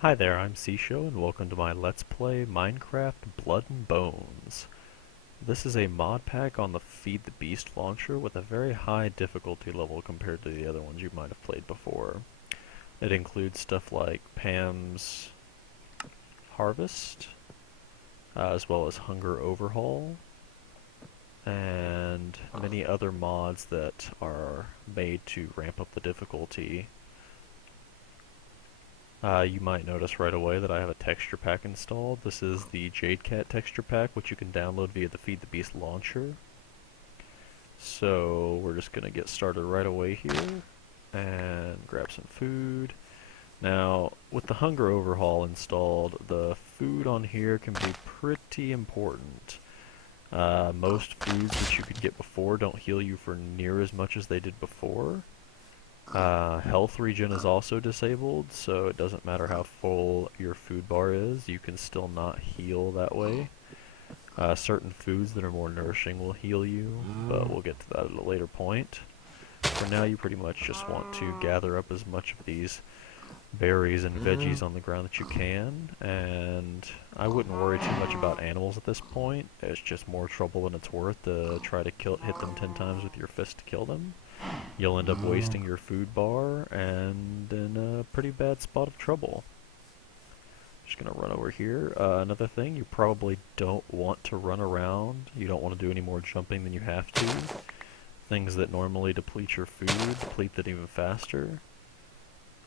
Hi there, I'm Seashow, and welcome to my Let's Play Minecraft Bloodnbones. This is a mod pack on the Feed the Beast launcher with a very high difficulty level compared to the other ones you might have played before. It includes stuff like Pam's Harvest, as well as Hunger Overhaul, and many other mods that are made to ramp up the difficulty. You might notice right away that I have a texture pack installed. This is the Jade Cat texture pack, which you can download via the Feed the Beast launcher. So we're just going to get started right away here and grab some food. Now, with the Hunger Overhaul installed, the food on here can be pretty important. Most foods that you could get before don't heal you for near as much as they did before. Health regen is also disabled, so it doesn't matter how full your food bar is, you can still not heal that way. Certain foods that are more nourishing will heal you, but we'll get to that at a later point. For now, you pretty much just want to gather up as much of these berries and veggies on the ground that you can, and I wouldn't worry too much about animals at this point. It's just more trouble than it's worth to try to hit them 10 times with your fist to kill them. You'll end up wasting your food bar and in a pretty bad spot of trouble. Just gonna run over here. Another thing, you probably don't want to run around. You don't want to do any more jumping than you have to. Things that normally deplete your food deplete that even faster.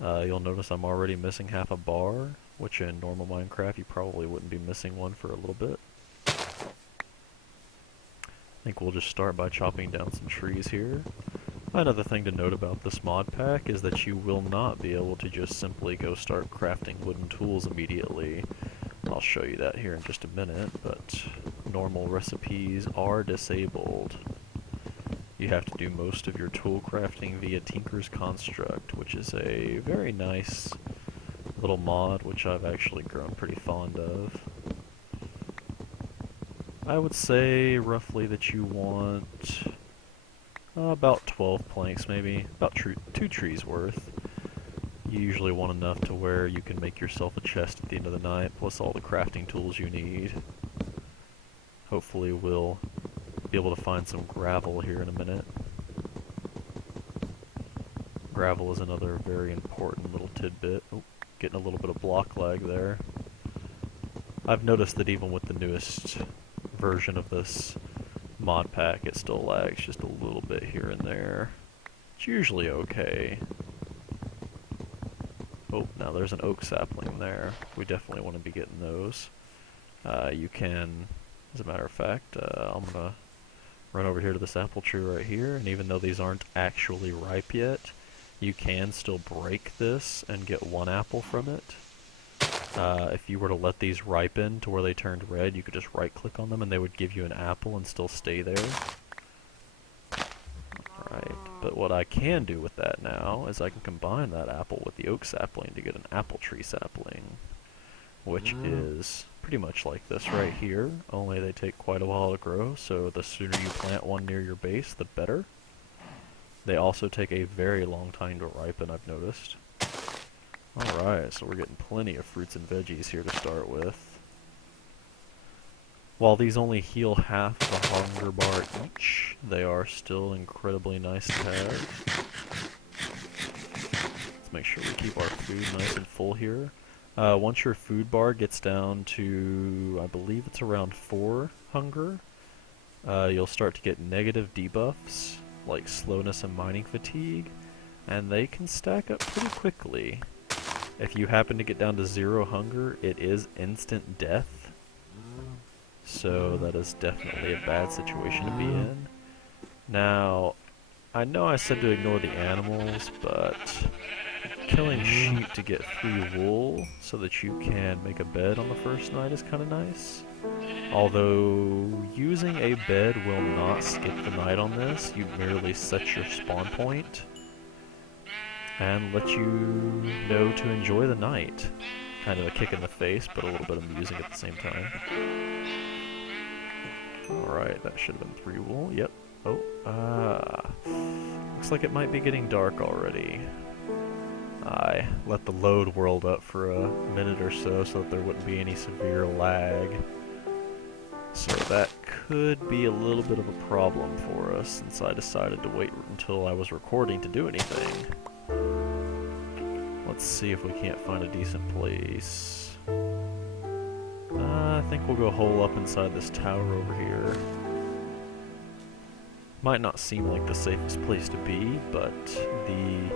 You'll notice I'm already missing half a bar, which in normal Minecraft you probably wouldn't be missing one for a little bit. I think we'll just start by chopping down some trees here. Another thing to note about this mod pack is that you will not be able to just simply go start crafting wooden tools immediately. I'll show you that here in just a minute, but normal recipes are disabled. You have to do most of your tool crafting via Tinker's Construct, which is a very nice little mod which I've actually grown pretty fond of. I would say roughly that you want about 12 planks maybe, about 2 trees worth. You usually want enough to where you can make yourself a chest at the end of the night, plus all the crafting tools you need. Hopefully we'll be able to find some gravel here in a minute. Gravel is another very important little tidbit. Oh, getting a little bit of block lag there. I've noticed that even with the newest version of this mod pack, it still lags just a little bit here and there. It's usually okay. Oh, now there's an oak sapling there. We definitely want to be getting those. You can, as a matter of fact, I'm gonna run over here to this apple tree right here, and even though these aren't actually ripe yet, you can still break this and get 1 apple from it. If you were to let these ripen to where they turned red, you could just right click on them and they would give you an apple and still stay there. Alright, but what I can do with that now is I can combine that apple with the oak sapling to get an apple tree sapling, which is pretty much like this right here, only they take quite a while to grow, so the sooner you plant one near your base, the better. They also take a very long time to ripen, I've noticed. Alright, so we're getting plenty of fruits and veggies here to start with. While these only heal half the hunger bar each, they are still incredibly nice to have. Let's make sure we keep our food nice and full here. Once your food bar gets down to, I believe it's around 4 hunger, you'll start to get negative debuffs, like slowness and mining fatigue, and they can stack up pretty quickly. If you happen to get down to 0 hunger, it is instant death. So that is definitely a bad situation to be in. Now, I know I said to ignore the animals, but killing sheep to get 3 wool so that you can make a bed on the first night is kind of nice. Although, using a bed will not skip the night on this, you merely set your spawn point and let you know to enjoy the night. Kind of a kick in the face, but a little bit amusing at the same time. Alright, that should have been 3 wool. Yep. Oh, looks like it might be getting dark already. I let the load world up for a minute or so that there wouldn't be any severe lag. So that could be a little bit of a problem for us since I decided to wait until I was recording to do anything. Let's see if we can't find a decent place. I think we'll go hole up inside this tower over here. Might not seem like the safest place to be, but the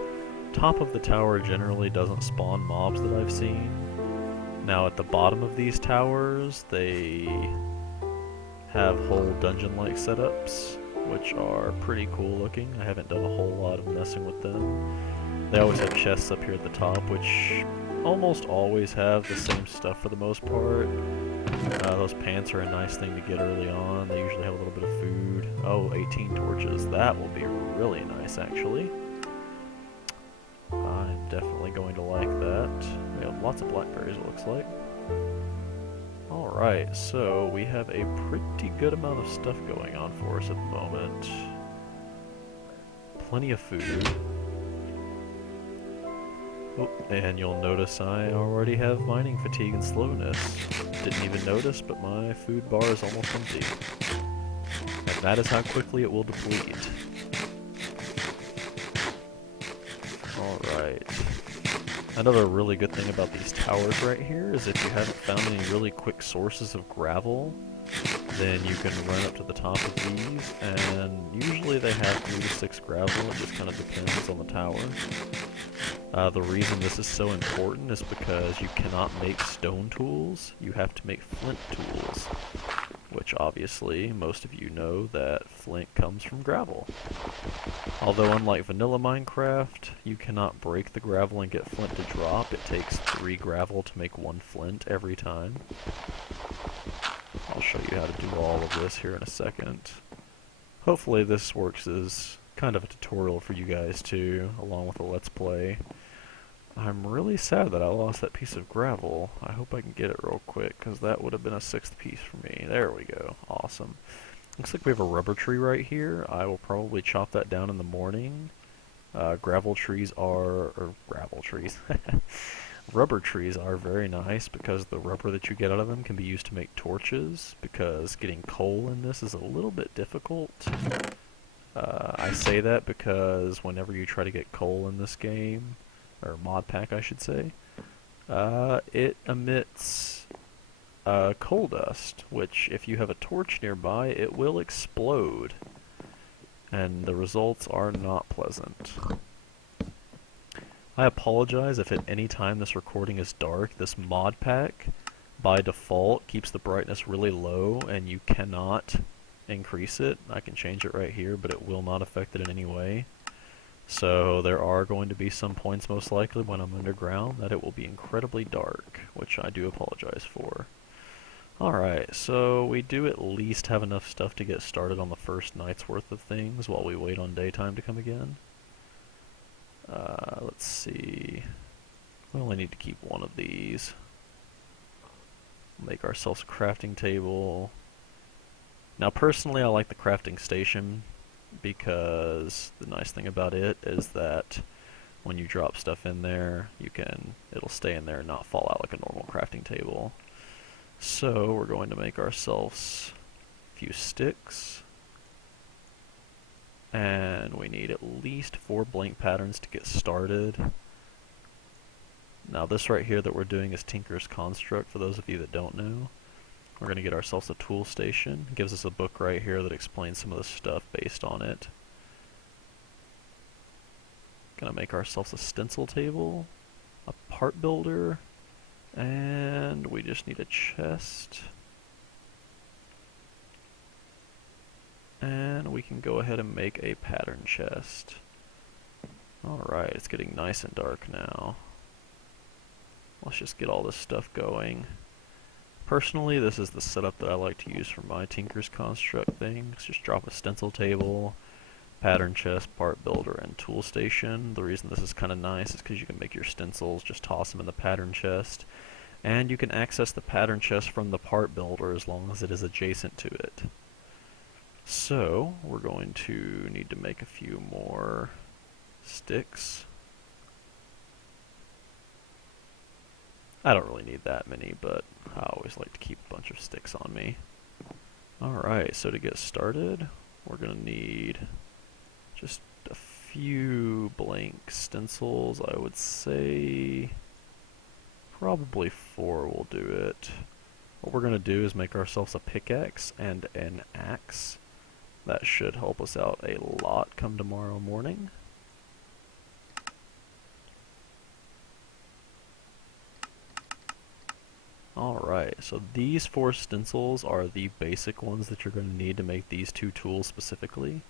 top of the tower generally doesn't spawn mobs that I've seen. Now at the bottom of these towers, they have whole dungeon-like setups, which are pretty cool looking. I haven't done a whole lot of messing with them. They always have chests up here at the top, which almost always have the same stuff for the most part. Those pants are a nice thing to get early on. They usually have a little bit of food. Oh, 18 torches. That will be really nice, actually. I'm definitely going to like that. We have lots of blackberries, it looks like. Alright, so we have a pretty good amount of stuff going on for us at the moment. Plenty of food. Oh, and you'll notice I already have mining fatigue and slowness. Didn't even notice, but my food bar is almost empty. And that is how quickly it will deplete. Alright. Another really good thing about these towers right here is if you haven't found any really quick sources of gravel, then you can run up to the top of these, and usually they have 3 to 6 gravel, it just kind of depends on the tower. The reason this is so important is because you cannot make stone tools, you have to make flint tools. Which obviously, most of you know that flint comes from gravel. Although unlike vanilla Minecraft, you cannot break the gravel and get flint to drop. It takes 3 gravel to make 1 flint every time. I'll show you how to do all of this here in a second. Hopefully this works as kind of a tutorial for you guys too, along with a let's play. I'm really sad that I lost that piece of gravel. I hope I can get it real quick, because that would have been a 6th piece for me. There we go. Awesome. Looks like we have a rubber tree right here. I will probably chop that down in the morning. Gravel trees are... or gravel trees. Rubber trees are very nice because the rubber that you get out of them can be used to make torches, because getting coal in this is a little bit difficult. I say that because whenever you try to get coal in this game, or modpack I should say, it emits coal dust, which if you have a torch nearby, it will explode, and the results are not pleasant. I apologize if at any time this recording is dark. This modpack, by default, keeps the brightness really low, and you cannot increase it. I can change it right here, but it will not affect it in any way. So there are going to be some points, most likely, when I'm underground, that it will be incredibly dark, which I do apologize for. Alright, so we do at least have enough stuff to get started on the first night's worth of things while we wait on daytime to come again. Let's see. We only need to keep one of these. Make ourselves a crafting table. Now personally I like the crafting station, because the nice thing about it is that when you drop stuff in there, it'll stay in there and not fall out like a normal crafting table. So we're going to make ourselves a few sticks, and we need at least 4 blank patterns to get started. Now this right here that we're doing is Tinker's Construct, for those of you that don't know. We're going to get ourselves a tool station. It gives us a book right here that explains some of the stuff based on it. Gonna make ourselves a stencil table, a part builder, and we just need a chest. And we can go ahead and make a pattern chest. Alright, it's getting nice and dark now. Let's just get all this stuff going. Personally, this is the setup that I like to use for my Tinker's Construct things. Just drop a stencil table, pattern chest, part builder, and tool station. The reason this is kind of nice is because you can make your stencils, just toss them in the pattern chest, and you can access the pattern chest from the part builder as long as it is adjacent to it. So, we're going to need to make a few more sticks. I don't really need that many, but I always like to keep a bunch of sticks on me. Alright, so to get started, we're going to need just a few blank stencils. I would say probably 4 will do it. What we're going to do is make ourselves a pickaxe and an axe. That should help us out a lot come tomorrow morning. Alright, so these 4 stencils are the basic ones that you're going to need to make these 2 tools specifically.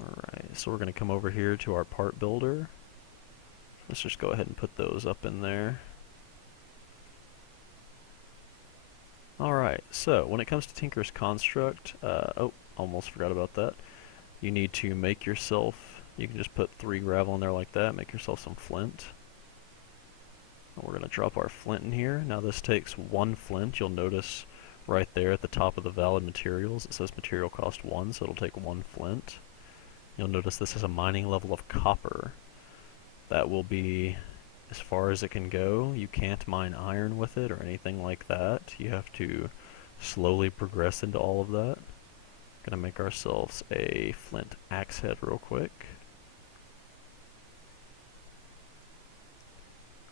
Alright, so we're going to come over here to our part builder. Let's just go ahead and put those up in there. Alright, so when it comes to Tinker's Construct, oh, almost forgot about that. You need to make yourself, you can just put 3 gravel in there like that, make yourself some flint. We're going to drop our flint in here. Now this takes 1 flint. You'll notice right there at the top of the valid materials it says material cost 1, so it'll take 1 flint. You'll notice this is a mining level of copper. That will be as far as it can go. You can't mine iron with it or anything like that. You have to slowly progress into all of that. Gonna make ourselves a flint axe head real quick.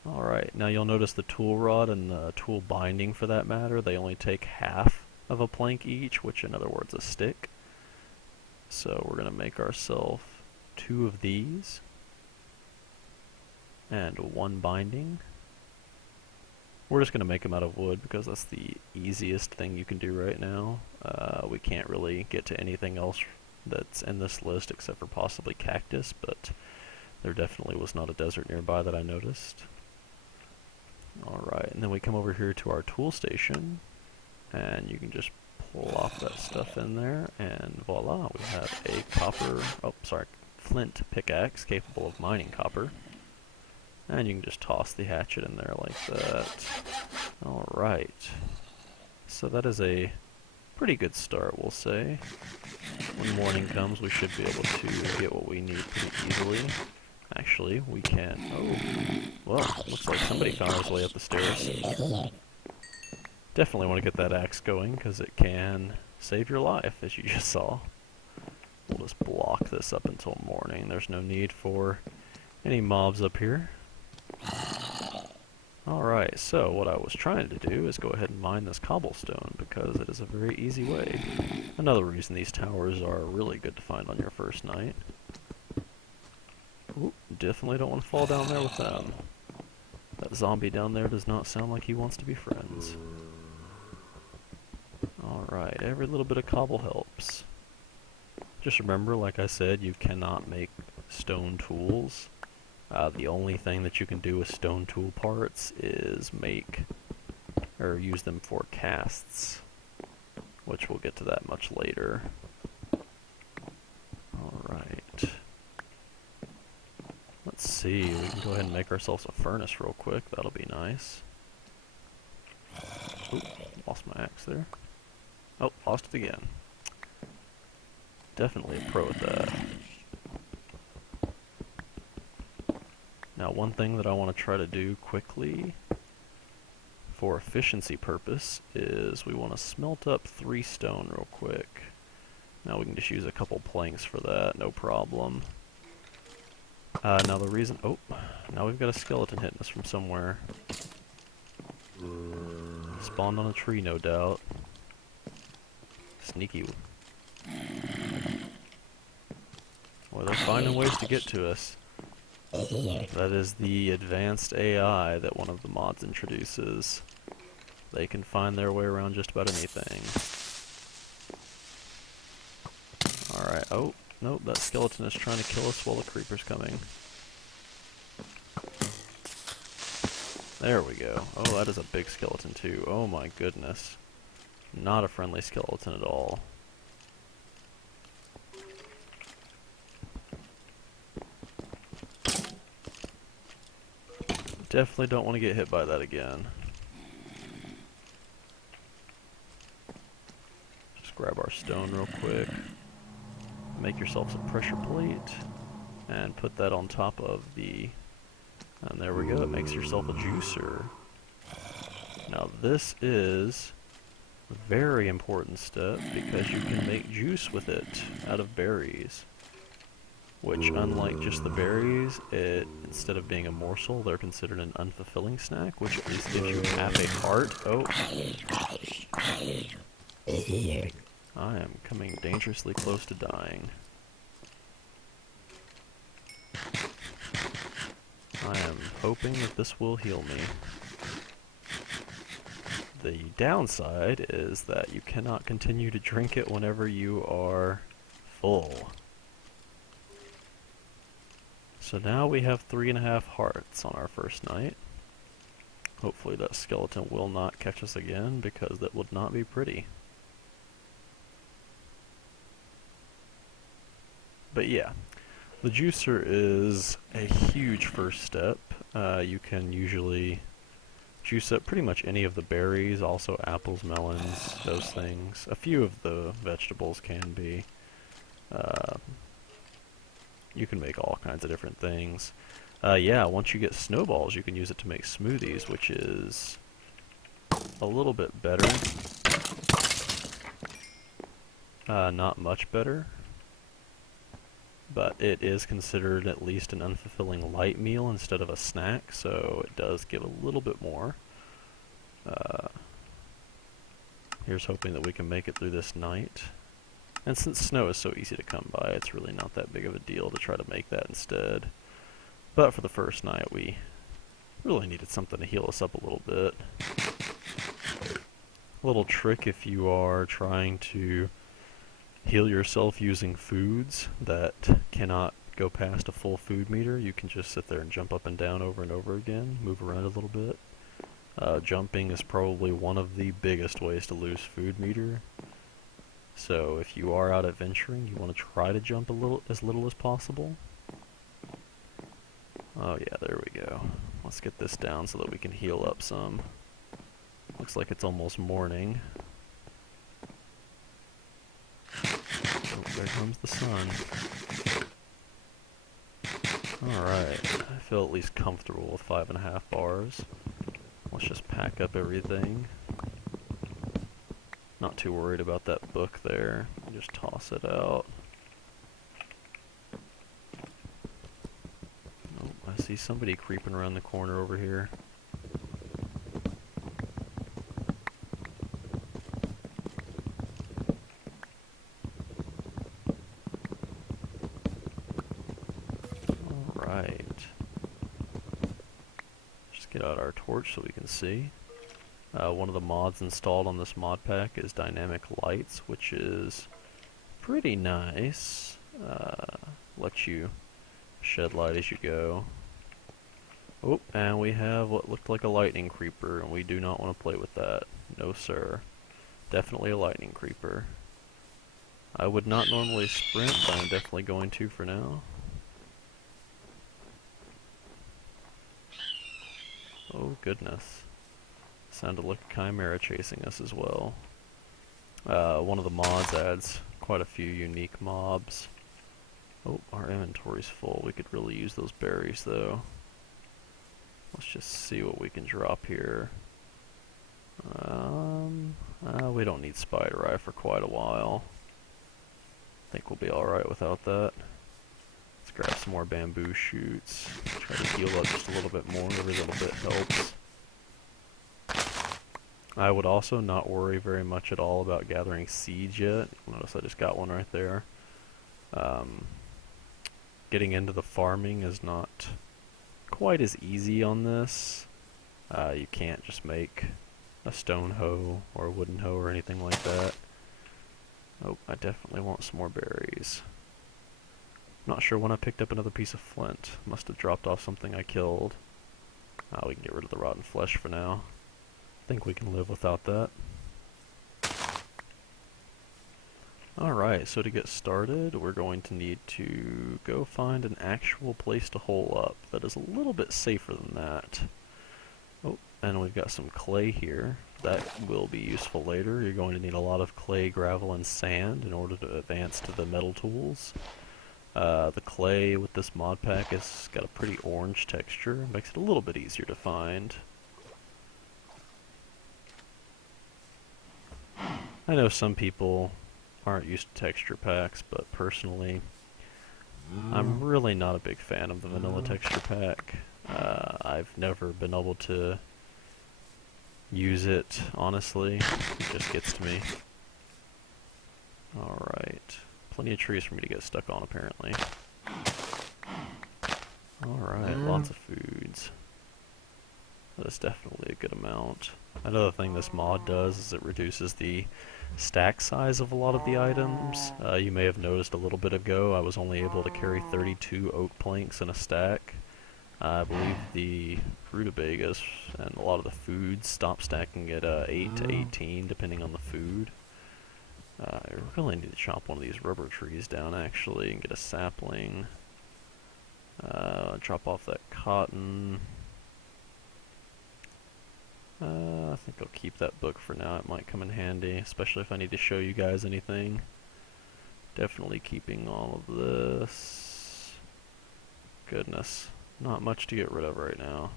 Alright, now you'll notice the tool rod and the tool binding for that matter, they only take half of a plank each, which in other words a stick. So we're going to make ourselves 2 of these and 1 binding. We're just going to make them out of wood because that's the easiest thing you can do right now. We can't really get to anything else that's in this list except for possibly cactus, but there definitely was not a desert nearby that I noticed. Alright, and then we come over here to our tool station, and you can just plop that stuff in there, and voila, we have a flint pickaxe capable of mining copper. And you can just toss the hatchet in there like that. Alright, so that is a pretty good start, we'll say. When morning comes, we should be able to get what we need pretty easily. Actually, we can... Oh, well, looks like somebody found his way up the stairs. Definitely want to get that axe going, because it can save your life, as you just saw. We'll just block this up until morning. There's no need for any mobs up here. Alright, so what I was trying to do is go ahead and mine this cobblestone, because it is a very easy way. Another reason these towers are really good to find on your first night. Ooh, definitely don't want to fall down there with them. That zombie down there does not sound like he wants to be friends. Alright, every little bit of cobble helps. Just remember, like I said, you cannot make stone tools. The only thing that you can do with stone tool parts is use them for casts, which we'll get to that much later. Alright. Let's see, we can go ahead and make ourselves a furnace real quick, that'll be nice. Oop, lost my axe there. Oh, lost it again. Definitely a pro at that. Now one thing that I want to try to do quickly for efficiency purpose is we want to smelt up 3 stone real quick. Now we can just use a couple planks for that, no problem. Now the reason... Oh, now we've got a skeleton hitting us from somewhere. Spawned on a tree, no doubt. Sneaky. Well, they're finding ways to get to us. That is the advanced AI that one of the mods introduces. They can find their way around just about anything. Alright, oh, nope, that skeleton is trying to kill us while the creeper's coming. There we go. Oh, that is a big skeleton too. Oh my goodness. Not a friendly skeleton at all. Definitely don't want to get hit by that again. Just grab our stone real quick. Make yourselves a pressure plate. And put that on top of the And there we go, it makes yourself a juicer. Now this is a very important step because you can make juice with it out of berries. Which, unlike just the berries, instead of being a morsel, they're considered an unfulfilling snack, which at least gives you half a heart. Oh. I am coming dangerously close to dying. I am hoping that this will heal me. The downside is that you cannot continue to drink it whenever you are full. So now we have 3.5 hearts on our first night. Hopefully that skeleton will not catch us again, because that would not be pretty. But yeah, the juicer is a huge first step. You can usually juice up pretty much any of the berries, also apples, melons, those things. A few of the vegetables can be. You can make all kinds of different things. Yeah, once you get snowballs, you can use it to make smoothies, which is a little bit better. Not much better, but it is considered at least an unfulfilling light meal instead of a snack, so it does give a little bit more. Here's hoping that we can make it through this night. And since snow is so easy to come by, it's really not that big of a deal to try to make that instead. But for the first night, we really needed something to heal us up a little bit. A little trick if you are trying to heal yourself using foods that cannot go past a full food meter, you can just sit there and jump up and down over and over again, move around a little bit. Jumping is probably one of the biggest ways to lose food meter. So if you are out adventuring, you want to try to jump as little as possible. Oh yeah, there we go. Let's get this down so that we can heal up some. Looks like it's almost morning. Oh, there comes the sun. Alright, I feel at least comfortable with 5.5 bars. Let's just pack up everything. Not too worried about that book there. Just toss it out. Oh, I see somebody creeping around the corner over here. Alright. Just get out our torch so we can see. One of the mods installed on this mod pack is dynamic lights, which is pretty nice. Lets you shed light as you go. Oh, and we have what looked like a lightning creeper, and we do not want to play with that. No sir. Definitely a lightning creeper. I would not normally sprint, but I'm definitely going to for now. Oh goodness. Sounded like a chimera chasing us as well. One of the mods adds quite a few unique mobs. Oh, our inventory's full. We could really use those berries though. Let's just see what we can drop here. We don't need spider eye for quite a while. I think we'll be alright without that. Let's grab some more bamboo shoots. Try to heal up just a little bit more. Every little bit helps. I would also not worry very much at all about gathering seeds yet. Notice I just got one right there. Getting into the farming is not quite as easy on this. You can't just make a stone hoe or a wooden hoe or anything like that. Oh, I definitely want some more berries. Not sure when I picked up another piece of flint. Must have dropped off something I killed. We can get rid of the rotten flesh for now. Think we can live without that. Alright, so to get started, we're going to need to go find an actual place to hole up that is a little bit safer than that. Oh, and we've got some clay here. That will be useful later. You're going to need a lot of clay, gravel, and sand in order to advance to the metal tools. The clay with this mod pack has got a pretty orange texture, makes it a little bit easier to find. I know some people aren't used to texture packs, but personally, I'm really not a big fan of the vanilla texture pack. I've never been able to use it, honestly. It just gets to me. Alright. Plenty of trees for me to get stuck on, apparently. Alright, lots of foods. That's definitely a good amount. Another thing this mod does is it reduces the stack size of a lot of the items. You may have noticed a little bit ago I was only able to carry 32 oak planks in a stack. I believe the rutabagas and a lot of the foods stop stacking at 8 to 18 depending on the food. I really need to chop one of these rubber trees down actually and get a sapling. Drop off that cotton. I think I'll keep that book for now. It might come in handy, especially if I need to show you guys anything. Definitely keeping all of this. Goodness, not much to get rid of right now.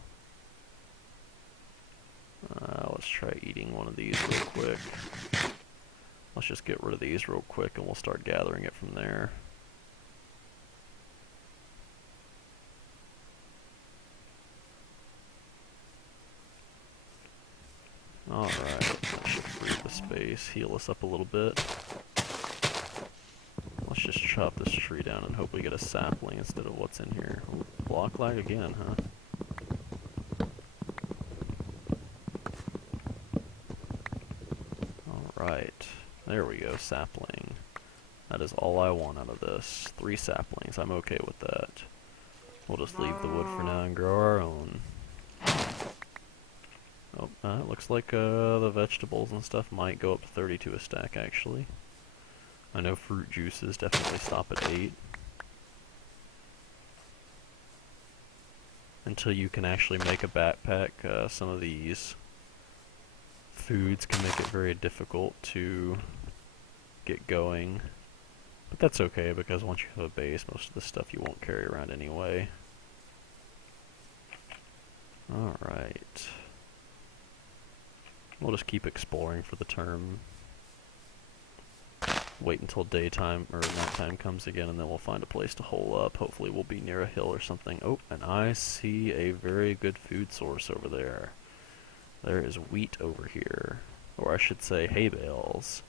Let's try eating one of these real quick. Let's just get rid of these real quick and we'll start gathering it from there. Alright, that should free the space, heal us up a little bit. Let's just chop this tree down and hope we get a sapling instead of what's in here. Ooh, block lag again, huh? Alright, there we go, sapling. That is all I want out of this. 3 saplings, I'm okay with that. We'll just leave the wood for now and grow our own. Oh, it looks like the vegetables and stuff might go up to 32 a stack, actually. I know fruit juices definitely stop at 8. Until you can actually make a backpack, some of these foods can make it very difficult to get going. But that's okay, because once you have a base, most of the stuff you won't carry around anyway. Alright. We'll just keep exploring for the term. Wait until daytime or nighttime comes again and then we'll find a place to hole up. Hopefully we'll be near a hill or something. Oh, and I see a very good food source over there. There is wheat over here. Or I should say hay bales.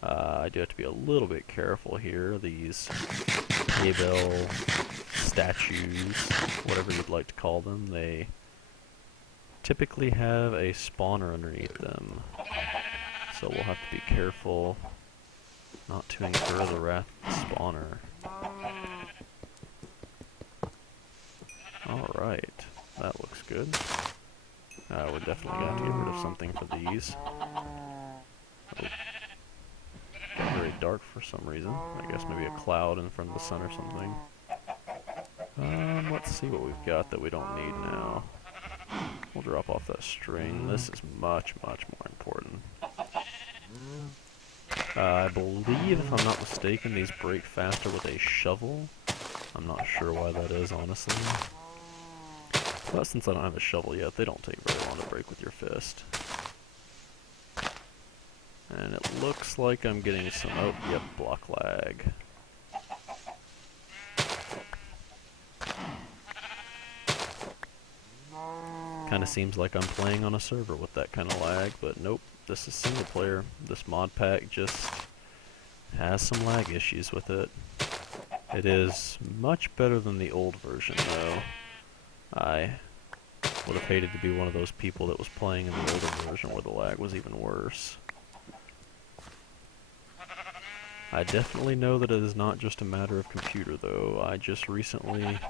I do have to be a little bit careful here. These hay bale statues, whatever you'd like to call them, they typically have a spawner underneath them, so we'll have to be careful not to incur the wrath of the spawner. Alright, that looks good. We're definitely going to have to get rid of something for these. Oh. Got very dark for some reason. I guess maybe a cloud in front of the sun or something. Let's see what we've got that we don't need now. We'll drop off that string. This is much, much more important. I believe, if I'm not mistaken, these break faster with a shovel. I'm not sure why that is, honestly. But since I don't have a shovel yet, they don't take very long to break with your fist. And it looks like I'm getting some... oh, yep, block lag. Kinda seems like I'm playing on a server with that kind of lag, but nope, this is single player. This mod pack just has some lag issues with it. It is much better than the old version, though. I would have hated to be one of those people that was playing in the older version where the lag was even worse. I definitely know that it is not just a matter of computer, though. I just recently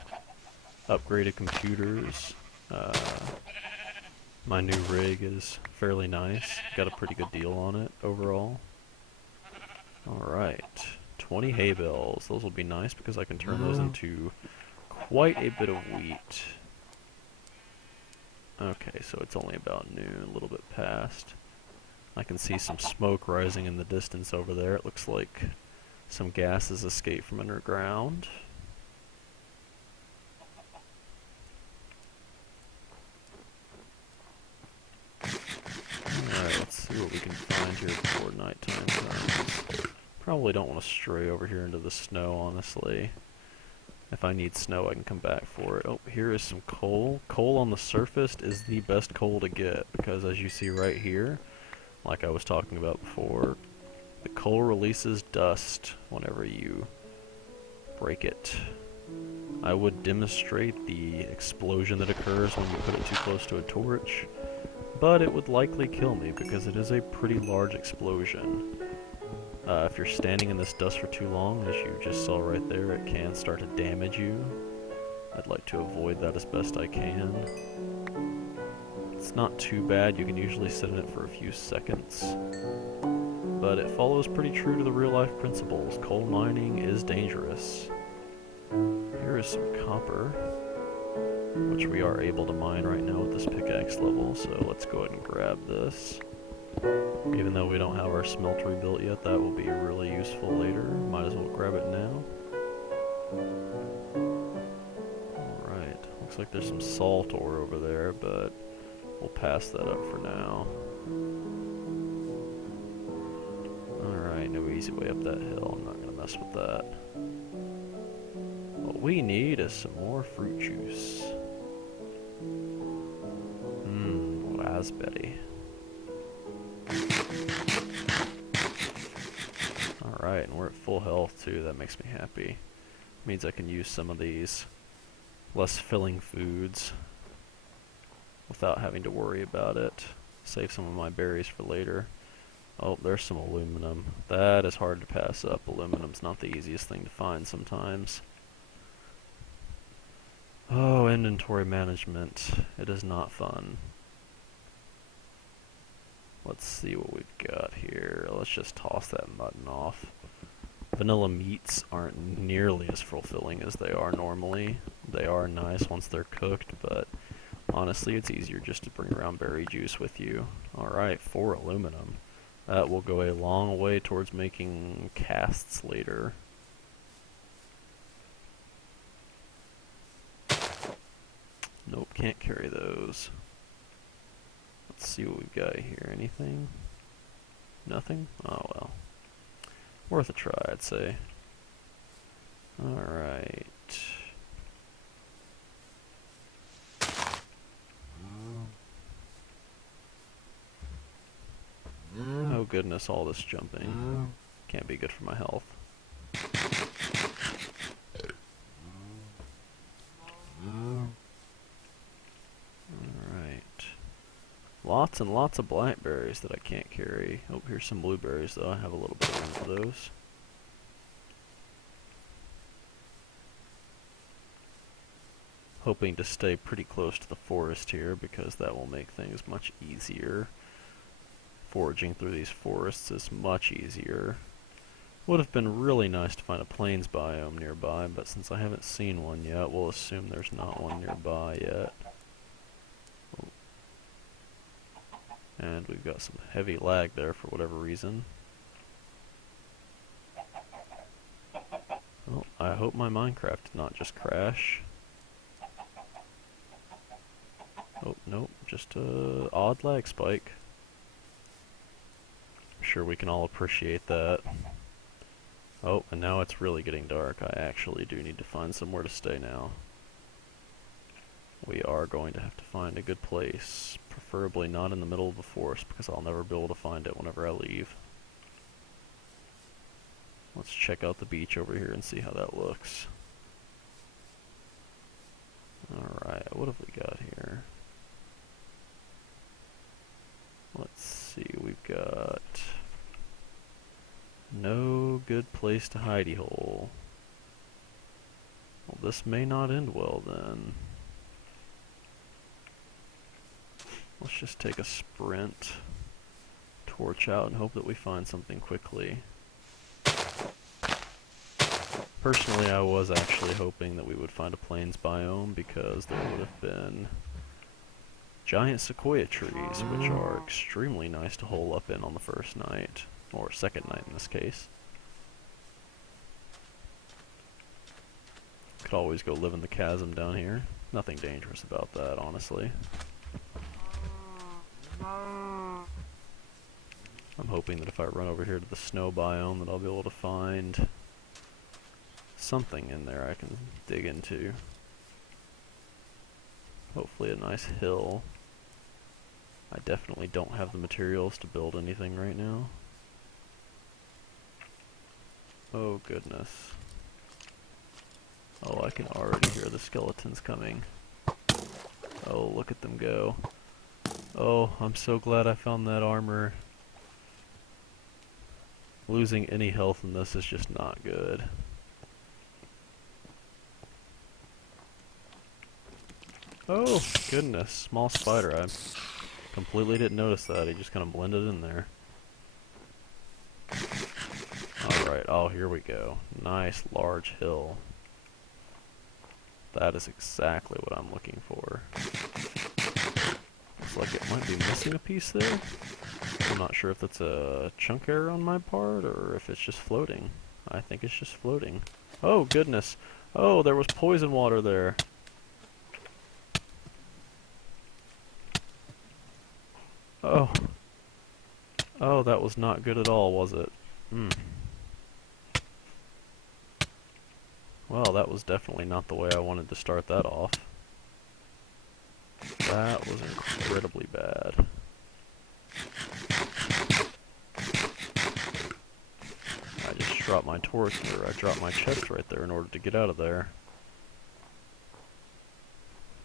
upgraded computers. My new rig is fairly nice. Got a pretty good deal on it overall. Alright, 20 hay bales. Those will be nice because I can turn those into quite a bit of wheat. Okay, so it's only about noon, a little bit past. I can see some smoke rising in the distance over there. It looks like some gases escape from underground. nighttime comes. Probably don't want to stray over here into the snow, honestly. If I need snow, I can come back for it. Oh, here is some coal. Coal on the surface is the best coal to get, because as you see right here, like I was talking about before, the coal releases dust whenever you break it. I would demonstrate the explosion that occurs when you put it too close to a torch, but it would likely kill me because it is a pretty large explosion. If you're standing in this dust for too long, as you just saw right there, it can start to damage you. I'd like to avoid that as best I can. It's not too bad, you can usually sit in it for a few seconds. But it follows pretty true to the real life principles. Coal mining is dangerous. Here is some copper, which we are able to mine right now with this pickaxe level, so let's go ahead and grab this. Even though we don't have our smeltery built yet, that will be really useful later. Might as well grab it now. Alright, looks like there's some salt ore over there, but we'll pass that up for now. Alright, no easy way up that hill. I'm not going to mess with that. What we need is some more fruit juice. Raspberry. Alright, and we're at full health too. That makes me happy. Means I can use some of these less filling foods without having to worry about it. Save some of my berries for later. Oh, there's some aluminum. That is hard to pass up. Aluminum's not the easiest thing to find sometimes. Oh, inventory management. It is not fun. Let's see what we've got here. Let's just toss that mutton off. Vanilla meats aren't nearly as fulfilling as they are normally. They are nice once they're cooked, but honestly it's easier just to bring around berry juice with you. Alright, 4 aluminum. That will go a long way towards making casts later. Nope, can't carry those. Let's see what we've got here. Anything? Nothing? Oh well. Worth a try, I'd say. Alright. Oh goodness, all this jumping. Can't be good for my health. Alright. Lots and lots of blackberries that I can't carry. Oh, here's some blueberries though. I have a little bit of room for those. Hoping to stay pretty close to the forest here because that will make things much easier. Foraging through these forests is much easier. Would have been really nice to find a plains biome nearby, but since I haven't seen one yet, we'll assume there's not one nearby yet. Oh. And we've got some heavy lag there for whatever reason. Well, I hope my Minecraft did not just crash. Oh, nope, just a odd lag spike. I'm sure we can all appreciate that. Oh, and now it's really getting dark. I actually do need to find somewhere to stay now. We are going to have to find a good place, preferably not in the middle of the forest because I'll never be able to find it whenever I leave. Let's check out the beach over here and see how that looks. Alright, what have we got here? Let's see, we've got no good place to hidey hole. Well, this may not end well then. Let's just take a sprint, torch out, and hope that we find something quickly. Personally, I was actually hoping that we would find a plains biome because there would have been giant sequoia trees, which are extremely nice to hole up in on the first night, or second night in this case. Could always go live in the chasm down here. Nothing dangerous about that, honestly. I'm hoping that if I run over here to the snow biome that I'll be able to find something in there I can dig into. Hopefully a nice hill. I definitely don't have the materials to build anything right now. Oh goodness. Oh, I can already hear the skeletons coming. Oh, look at them go. Oh, I'm so glad I found that armor. Losing any health in this is just not good. Oh, goodness. Small spider. I completely didn't notice that. He just kind of blended in there. Alright, oh, here we go. Nice large hill. That is exactly what I'm looking for. Looks like it might be missing a piece there. I'm not sure if that's a chunk error on my part or if it's just floating. I think it's just floating. Oh, goodness. Oh, there was poison water there. Oh. Oh, that was not good at all, was it? Well, that was definitely not the way I wanted to start that off. That was incredibly bad. I just dropped my torch, or I dropped my chest right there in order to get out of there.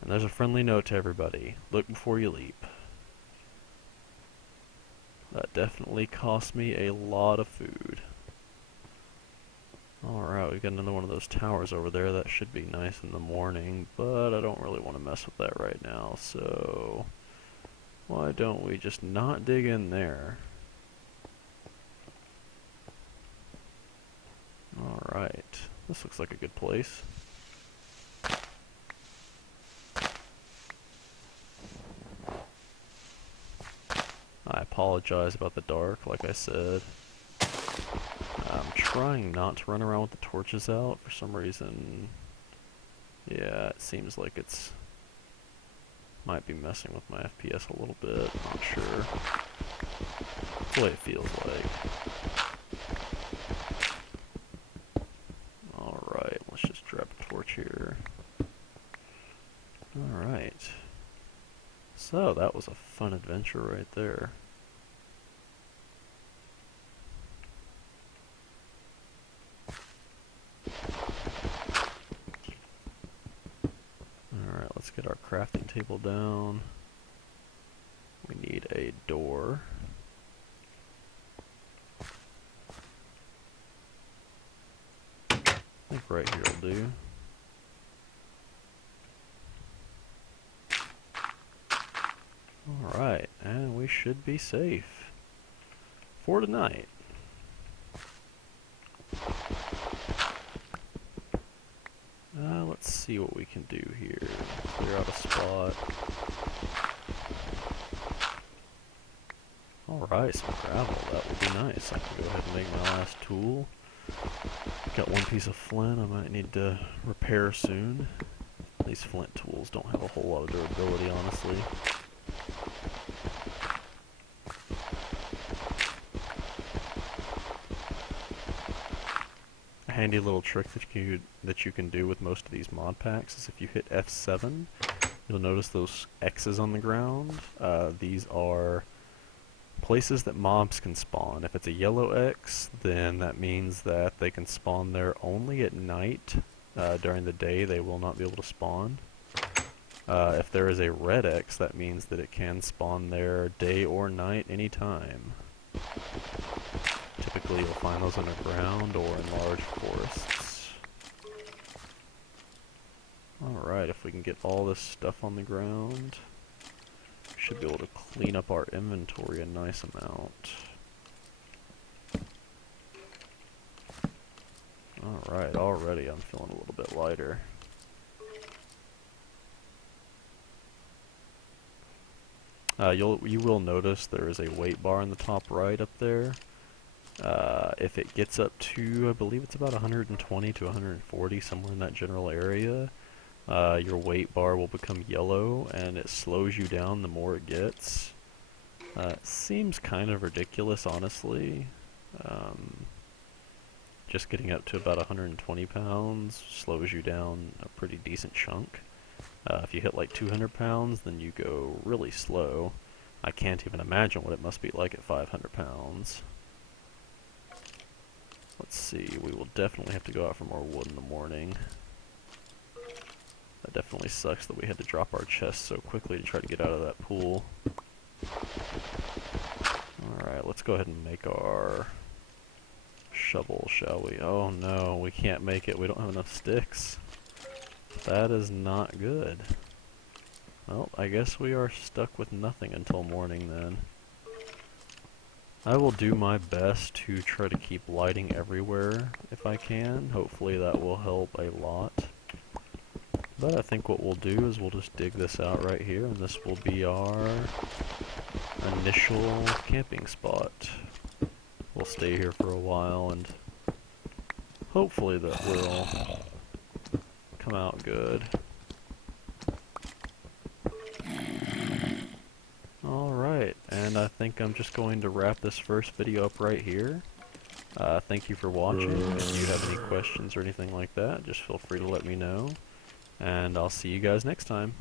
And there's a friendly note to everybody. Look before you leap. That definitely cost me a lot of food. Alright, we got another one of those towers over there. That should be nice in the morning, but I don't really want to mess with that right now, so why don't we just not dig in there? Alright, this looks like a good place. I apologize about the dark, like I said. I'm trying not to run around with the torches out for some reason. Yeah, it seems like it's might be messing with my FPS a little bit, not sure. That's the way it feels like. Alright, let's just drop a torch here. Alright. So, that was a fun adventure right there. Alright, let's get our crafting table down. We need a door. I think right here will do. Alright, and we should be safe for tonight. Let's see what we can do here. Clear out a spot. Alright, some gravel. That would be nice. I can go ahead and make my last tool. Got one piece of flint I might need to repair soon. These flint tools don't have a whole lot of durability, honestly. A handy little trick that you can do with most of these mod packs is if you hit F7, you'll notice those X's on the ground. These are places that mobs can spawn. If it's a yellow X, then that means that they can spawn there only at night. During the day, they will not be able to spawn. If there is a red X, that means that it can spawn there day or night anytime. Typically, you'll find those underground or in large forests. Alright, if we can get all this stuff on the ground, we should be able to clean up our inventory a nice amount. Alright, already I'm feeling a little bit lighter. You will notice there is a weight bar in the top right up there. If it gets up to, I believe it's about 120 to 140, somewhere in that general area, your weight bar will become yellow and it slows you down the more it gets. Seems kind of ridiculous, honestly. Um, just getting up to about 120 pounds slows you down a pretty decent chunk. If you hit like 200 pounds, then you go really slow. I can't even imagine what it must be like at 500 pounds. Let's see, we will definitely have to go out for more wood in the morning. That definitely sucks that we had to drop our chests so quickly to try to get out of that pool. Alright, let's go ahead and make our shovel, shall we? Oh no, we can't make it. We don't have enough sticks. That is not good. Well, I guess we are stuck with nothing until morning then. I will do my best to try to keep lighting everywhere if I can. Hopefully that will help a lot. But I think what we'll do is we'll just dig this out right here, and this will be our initial camping spot. We'll stay here for a while, and hopefully that will come out good. Alright, and I think I'm just going to wrap this first video up right here. Thank you for watching. If you have any questions or anything like that, just feel free to let me know. And I'll see you guys next time.